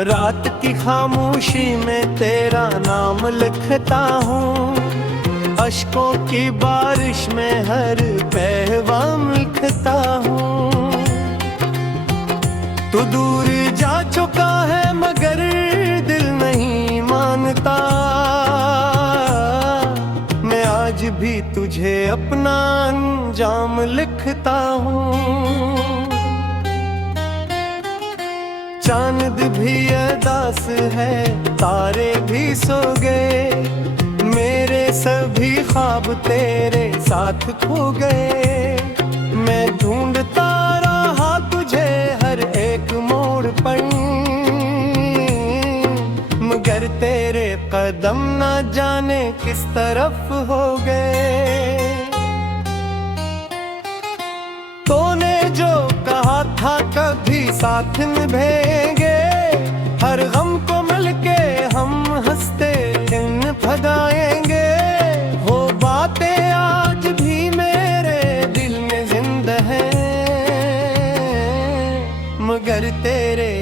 रात की खामोशी में तेरा नाम लिखता हूँ, अश्कों की बारिश में हर पैगाम लिखता हूँ। तू दूर जा चुका है मगर दिल नहीं मानता, मैं आज भी तुझे अपना अंजाम लिखता हूँ। चांद भी अदास है, तारे भी सो गए, मेरे सभी ख्वाब तेरे साथ खो गए। मैं ढूंढता रहा तुझे हर एक मोड़ पर, मगर तेरे कदम न जाने किस तरफ हो गए। तूने जो कहा था कभी साथ निभाएंगे, हर गम को मिलके हम हंसते दिन भगाएंगे। वो बातें आज भी मेरे दिल में जिंदा हैं, मगर तेरे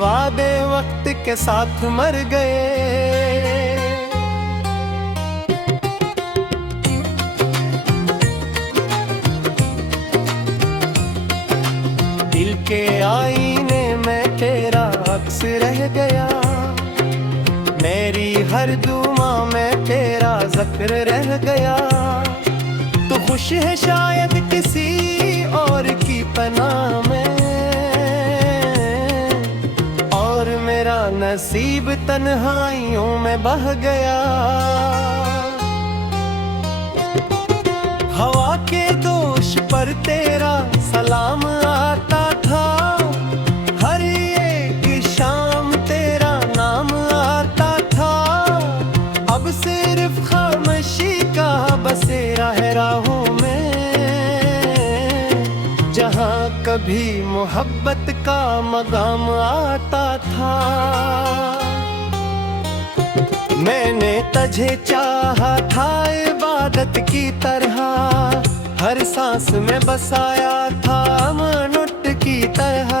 वादे वक्त के साथ मर गए। दिल के आईने में तेरा अक्स रह गया, मेरी हर दुआ में तेरा जिक्र रह गया। तू खुश है शायद किसी और की पनाह में, और मेरा नसीब तन्हाइयों में बह गया। हवा के दोष पर तेरा सलाम आता था, हर एक शाम तेरा नाम आता था। अब सिर्फ खामोशी का बसेरा है राहों में, जहाँ कभी मोहब्बत का मकाम आता था। मैंने तुझे चाहा था इबादत की तरह, हर सांस में बसाया था मनुष्य की तरह।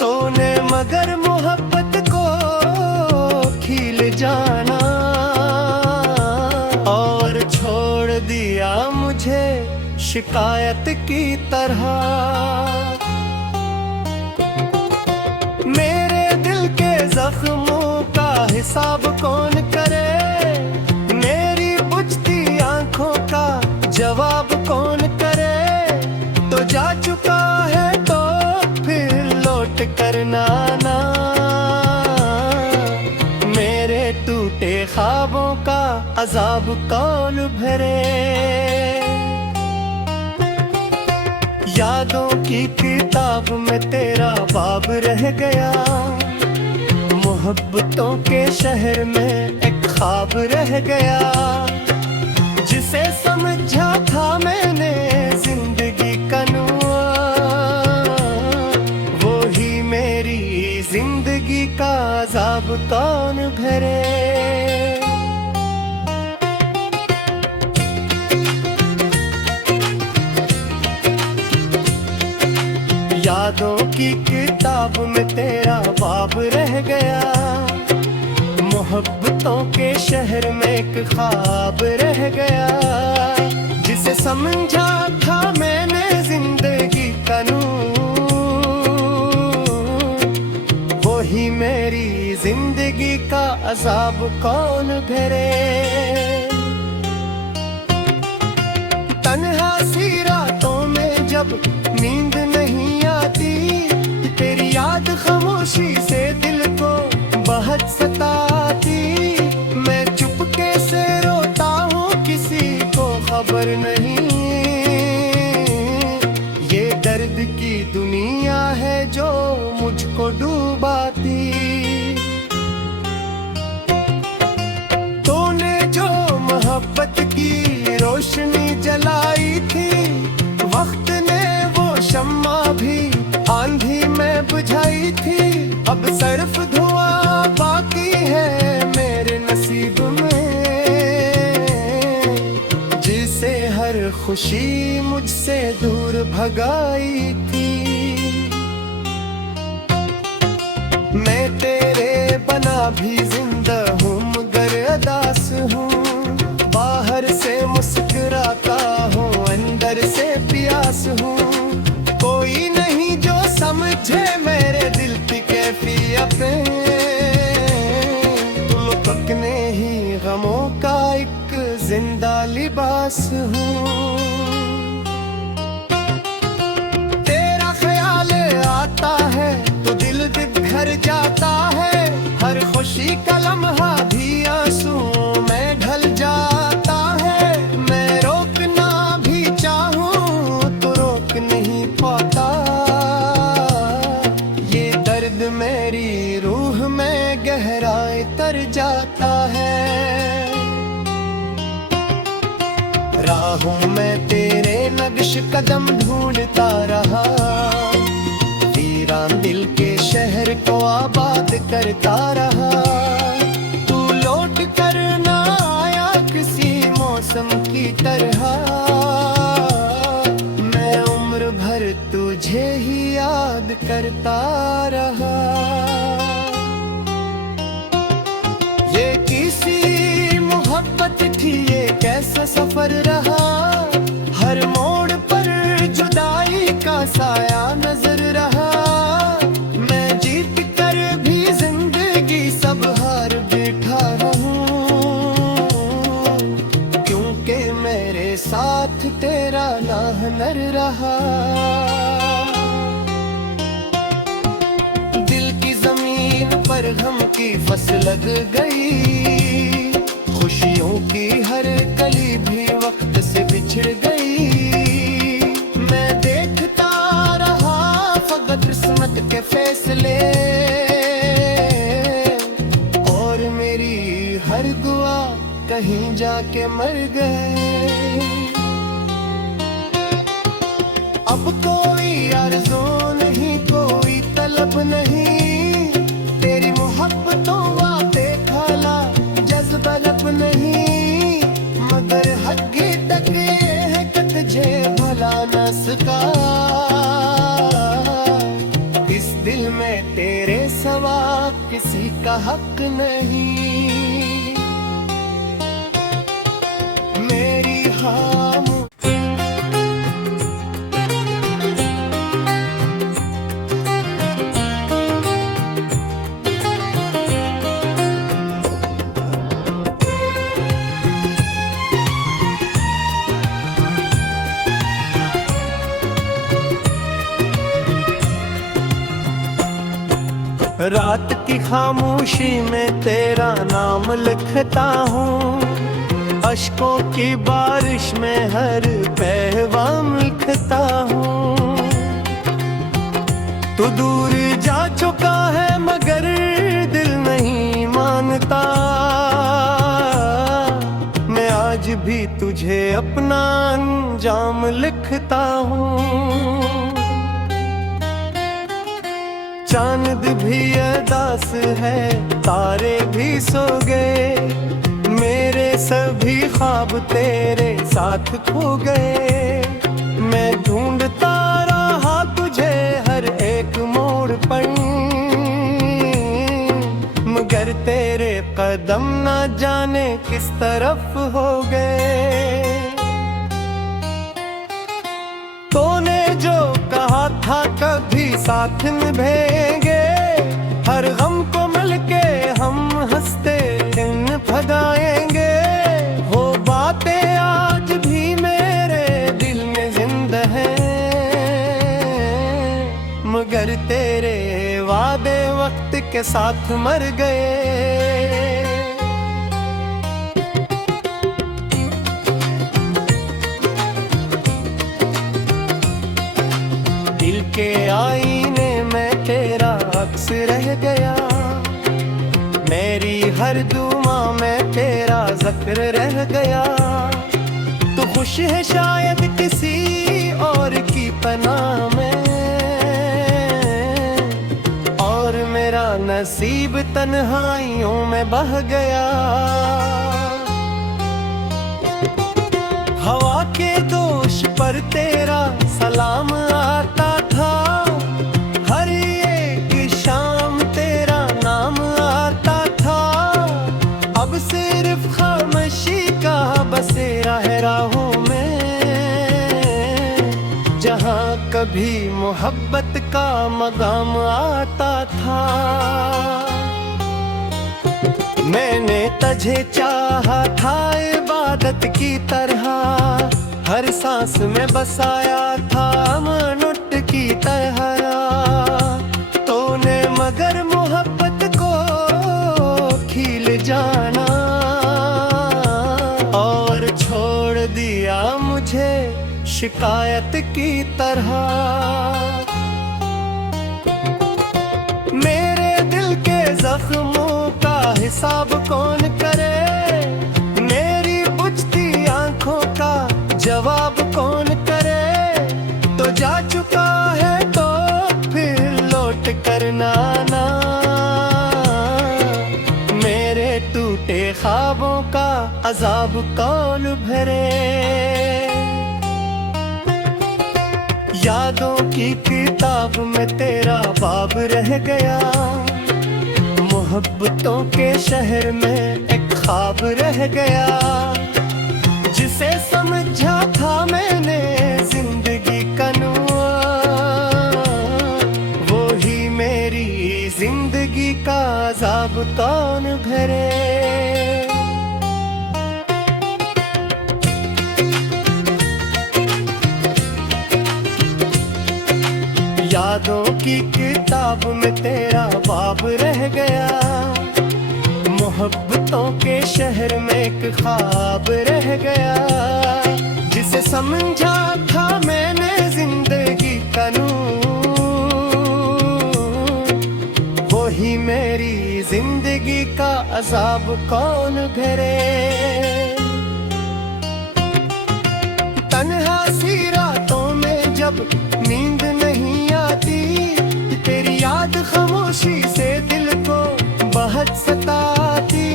तूने मगर मोहब्बत को खिल जाना, और छोड़ दिया मुझे शिकायत की तरह। मेरे दिल के जख्मों का हिसाब कौन करे, मेरी बुझती आंखों का जवाब कौन करे। तो जा चुका है तो फिर लौट कर ना आना, मेरे टूटे ख्वाबों का अजाब कौन भरे। यादों की किताब में तेरा बाब रह गया, मोहब्बतों के शहर में एक ख्वाब रह गया। जिसे समझा था मैंने जिंदगी का नुआ, वो ही मेरी जिंदगी का अजाब कौन भरे। यादों की किताब में तेरा बाब रह गया, मोहब्बतों के शहर में एक ख्वाब रह गया। जिसे समझा था मैंने जिंदगी का नूर, वो ही मेरी जिंदगी का अजाब कौन भरे। तन्हा सी रातों में जब नींद नहीं आती, तेरी याद खामोशी से दिल को बहुत सताती। मैं चुपके से रोता हूँ, किसी को खबर नहीं, ये दर्द की दुनिया है जो मुझको डूबाती। तूने जो मोहब्बत की रोशनी जलाई थी, वक्त ने वो शम्मा भी आंधी में बुझाई थी। अब सिर्फ धुआं बाकी है मेरे नसीब में, जिसे हर खुशी मुझसे दूर भगाई थी। मैं तेरे बना भी जिंदा हूँ मगर अदास हूँ। बाहर से मुस्कुराता हूँ अंदर से प्यास हूँ। कोई नहीं जो समझे मेरे दिल की कैफियतें। लुटकने ही गमों का एक जिंदा लिबास हूँ। तेरा ख्याल आता है तो दिल बिखर जाता है। हर खुशी का लम्हा भी आंसुओं में ढल जाता है। मैं रोकना भी चाहूं तो रोक नहीं पाता। ये दर्द मेरी रूह में गहराई तर जाता है। राहों में तेरे नक्श कदम ढूंढता रहा। वीरान दिल के शहर को आबाद करता रहा। तू लौट कर ना आया किसी मौसम की तरह। मैं उम्र भर तुझे ही याद करता रहा। ये किसी मोहब्बत थी ये कैसा सफर रहा। हर मोड़ पर जुदाई का साया नजर रहा। मैं जीत कर भी जिंदगी सब हार बैठा रहूं। क्योंकि मेरे साथ तेरा ना हुनर रहा। दिल की जमीन पर गम की फसल लग गई। खुशियों की हर कली भी वक्त से बिछड़ गई। मैं देखता रहा फकत किस्मत के फैसले। और मेरी हर दुआ कहीं जाके मर गए। अब कोई आरज़ू नहीं कोई तलब नहीं। तेरी मोहब्बतों बातें खाला जज्बा लब नहीं। मगर हकीकत ये है कि तुझे भला न सका। इस दिल में तेरे सिवा किसी का हक नहीं। मेरी खामोशी रात की खामोशी में तेरा नाम लिखता हूँ। अश्कों की बारिश में हर पैगाम लिखता हूँ। तू दूर जा चुका है मगर दिल नहीं मानता। मैं आज भी तुझे अपना अंजाम लिखता हूँ। चांद भी अदास है तारे भी सो गए। मेरे सभी ख्वाब तेरे साथ खो गए। मैं ढूंढता रहा तुझे हर एक मोड़ पर। मगर तेरे कदम न जाने किस तरफ हो गए। तूने जो कहा था कभी साथ निभाएंगे। हर गम को मिलके हम हंसते दिन भगाएंगे। वो बातें आज भी मेरे दिल में जिंदा हैं। मगर तेरे वादे वक्त के साथ मर गए। दिल के आईने में तेरा अक्स रह गया। मेरी हर दुआ में तेरा जिक्र रह गया। तू खुश है शायद किसी और की पनाह में। और मेरा नसीब तन्हाइयों में बह गया। हवा के दोष पर तेरा सलाम आता था। हर एक शाम तेरा जहाँ कभी मोहब्बत का मकाम आता था। मैंने तुझे चाहा था इबादत की तरह, हर सांस में बसाया था मनुष्य की तरह। तूने मगर मोहब्बत को खील जाना और छोड़ दिया मुझे शिकायत की तरह। मेरे दिल के जख्मों का हिसाब कौन करे, मेरी बुझती आंखों का जवाब कौन करे। तो जा चुका है तो फिर लौट करना ना, मेरे टूटे ख्वाबों का अजाब कौन भरे। यादों की किताब में तेरा बाब रह गया, मोहब्बतों के शहर में एक ख्वाब रह गया। जिसे समझा था मैंने जिंदगी का नुआ, वो ही मेरी जिंदगी का अजाब कौन भरे। यादों की किताब में तेरा बाब रह गया, मोहब्बतों के शहर में एक ख्वाब रह गया। जिसे समझा था मैंने जिंदगी का नूर, वो ही मेरी जिंदगी का अजाब कौन भरे। तन्हा सी रातों में जब नींद नहीं आती, तेरी याद खामोशी से दिल को बहुत सताती।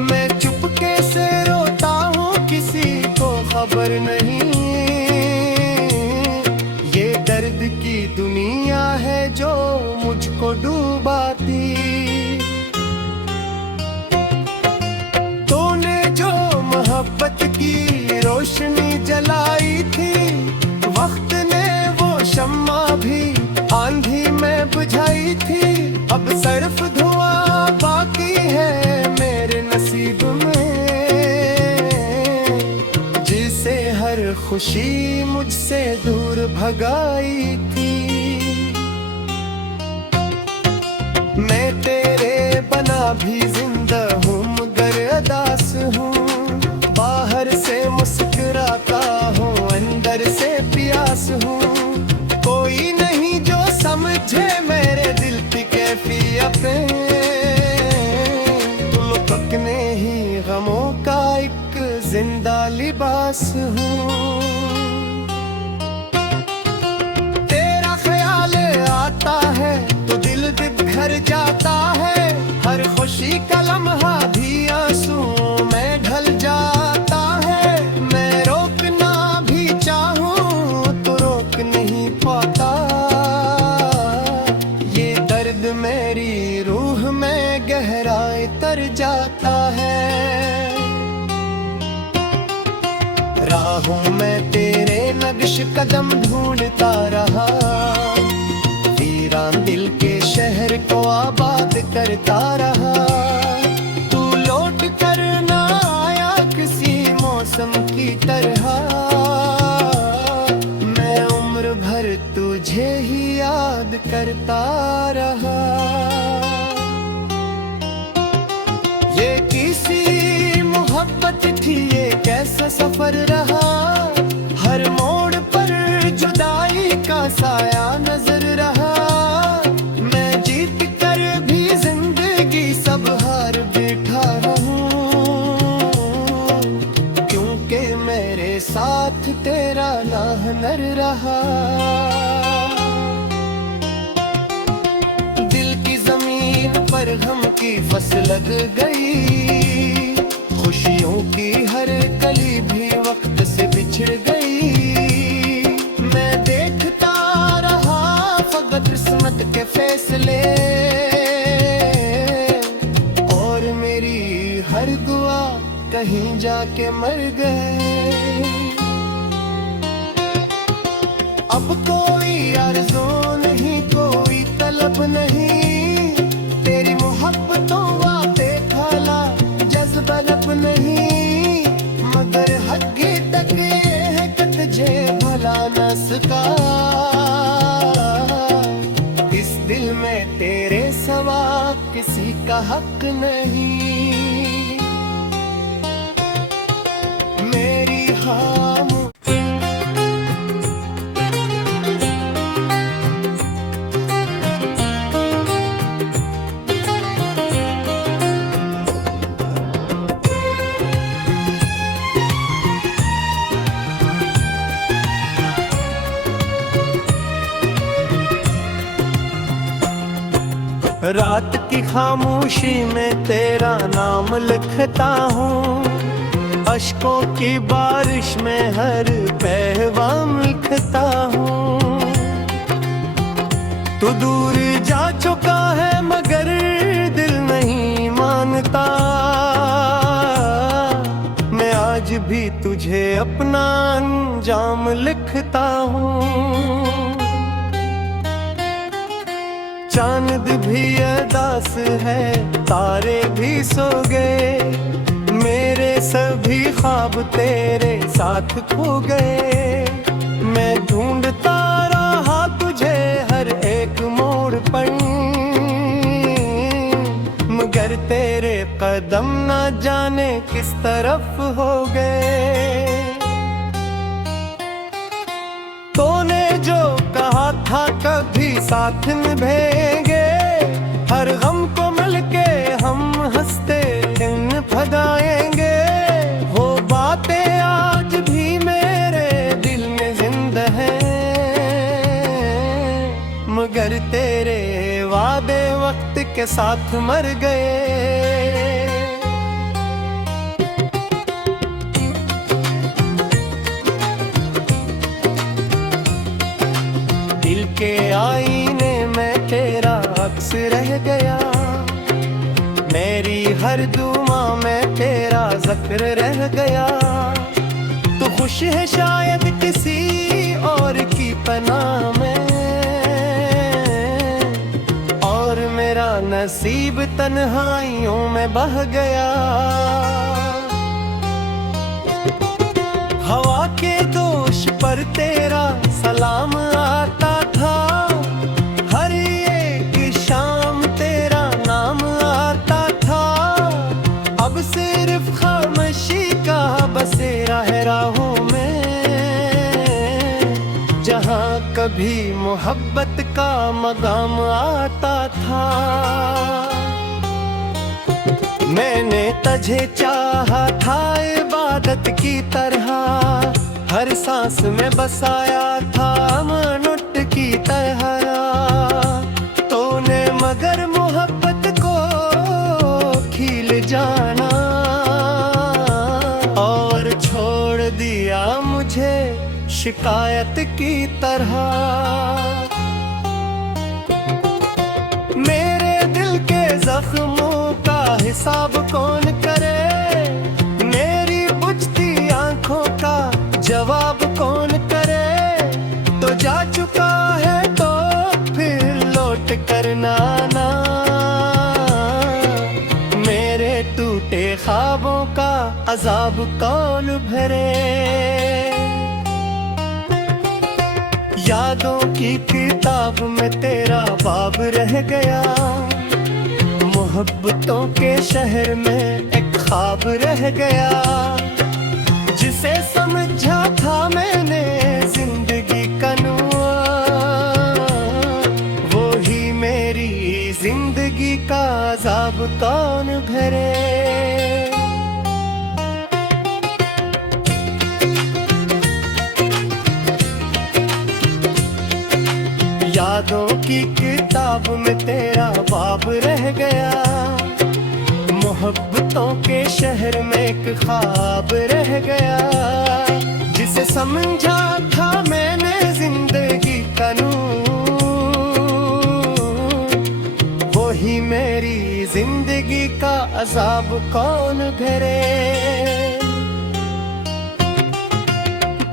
मैं चुपके से रोता हूँ, किसी को खबर नहीं। ये दर्द की दुनिया है जो मुझको डूबाती। तूने जो मोहब्बत की रोशनी जलाई थी, वक्त ने वो शम्मा भी आंधी में बुझाई थी। अब सिर्फ धुआं बाकी है मेरे नसीब में, जिसे हर खुशी मुझसे दूर भगाई थी। मैं तेरे बना भी जिंदा हूँ मगर अदास हूँ, बाहर से मुस्कुराता हूँ अंदर से प्यास हूँ। कोई नहीं जो समझे मेरे दिल की कैफियतें, लुटकने ही गमों का एक जिंदा लिबास हूँ। तेरा ख्याल आता है तो दिल बिखर जाता है, हर खुशी का लम्हा भी आंसुओं में ढल जाता है। मैं रोकना भी चाहूं तो रोक नहीं पाता, ये दर्द मेरी रूह में गहराई तर जाता है। राहों में तेरे नक्श कदम ढूंढता रहा, वीरान दिल के शहर को आबाद करता रहा। तू लौट कर ना आया किसी मौसम की तरह, मैं उम्र भर तुझे ही याद करता रहा। ये किसी मोहब्बत थी, ये कैसा सफर रहा, हर मोड़ पर जुदाई का साया नजर रहा। मैं जीत कर भी जिंदगी सब हार बैठा रहूं, क्योंकि मेरे साथ तेरा ना हुनर रहा। दिल की जमीन पर गम की फसल लग गई, खुशियों की हर कली भी वक्त से बिछड़ गई। मैं देखता रहा फकत किस्मत के फैसले, और मेरी हर दुआ कहीं जाके मर गए। न सका। इस दिल में तेरे सिवा किसी का हक नहीं। मेरी खामोशी रात की खामोशी में तेरा नाम लिखता हूँ, अश्कों की बारिश में हर पैगाम लिखता हूँ। तू दूर जा चुका है मगर दिल नहीं मानता, मैं आज भी तुझे अपना अंजाम लिखता हूँ। चांद भी अदास है, तारे भी सो गए, मेरे सभी ख्वाब तेरे साथ खो गए। मैं ढूंढता रहा तुझे हर एक मोड़ पर, मगर तेरे कदम न जाने किस तरफ हो गए। तूने जो कहा था कभी साथ निभाएंगे, हर गम को मिलके हम हंसते दिन भगाएंगे। वो बातें आज भी मेरे दिल में जिंदा हैं, मगर तेरे वादे वक्त के साथ मर गए। दिल के आईने में तेरा अक्स रह गया, मेरी हर दुआ में तेरा जिक्र रह गया। तू खुश है शायद किसी और की पनाह में, और मेरा नसीब तन्हाइयों में बह गया। हवा के दोष पर तेरा सलाम आता था, हर एक शाम तेरा नाम आता था। अब सिर्फ खामोशी का बसेरा है राहों में, जहाँ कभी मोहब्बत का मकाम आता था। मैंने तुझे चाहा था इबादत की तरह, हर सांस में बसाया था मनुष्य की तरह। तूने मगर मोहब्बत को खिल जाना, और छोड़ दिया मुझे शिकायत की तरह। मेरे दिल के जख्मों का हिसाब कौन करे, मेरी बुझती आंखों का जवाब कौन करे। तो जा चुका है तो फिर लौट करना ना, मेरे टूटे ख्वाबों का अजाब कौन भरे। यादों की किताब में तेरा बाब रह गया, मोहब्बतों के शहर में एक ख्वाब रह गया। जिसे समझा था मैंने जिंदगी का नुआ, वो ही मेरी जिंदगी का अजाब कौन भरे। यादों की किताब में तेरा बाब रह गया, मोहब्बतों के शहर में एक ख्वाब रह गया। जिसे समझा था मैंने जिंदगी का नूर, वो ही मेरी जिंदगी का अजाब कौन भरे।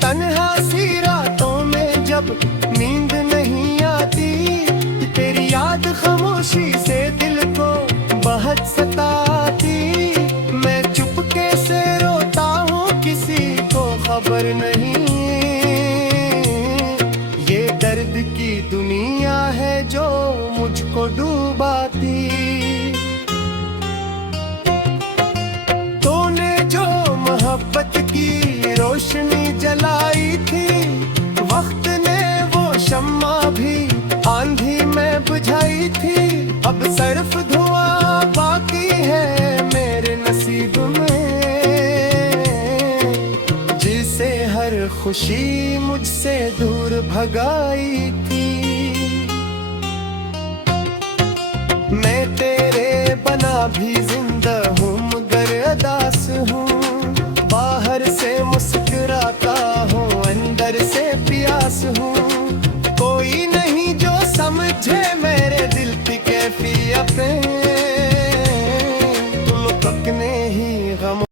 तन्हा सी रातों में जब नींद नहीं आती, तेरी याद खामोशी से दिल को बहुत सताती। मैं चुपके से रोता हूँ, किसी को खबर नहीं, खुशी मुझसे दूर भगाई थी। मैं तेरे बना भी जिंदा हूँ मगर अदास हूँ। बाहर से मुस्कुराता हूँ अंदर से प्यास हूँ। कोई नहीं जो समझे मेरे दिल की कैफियतें।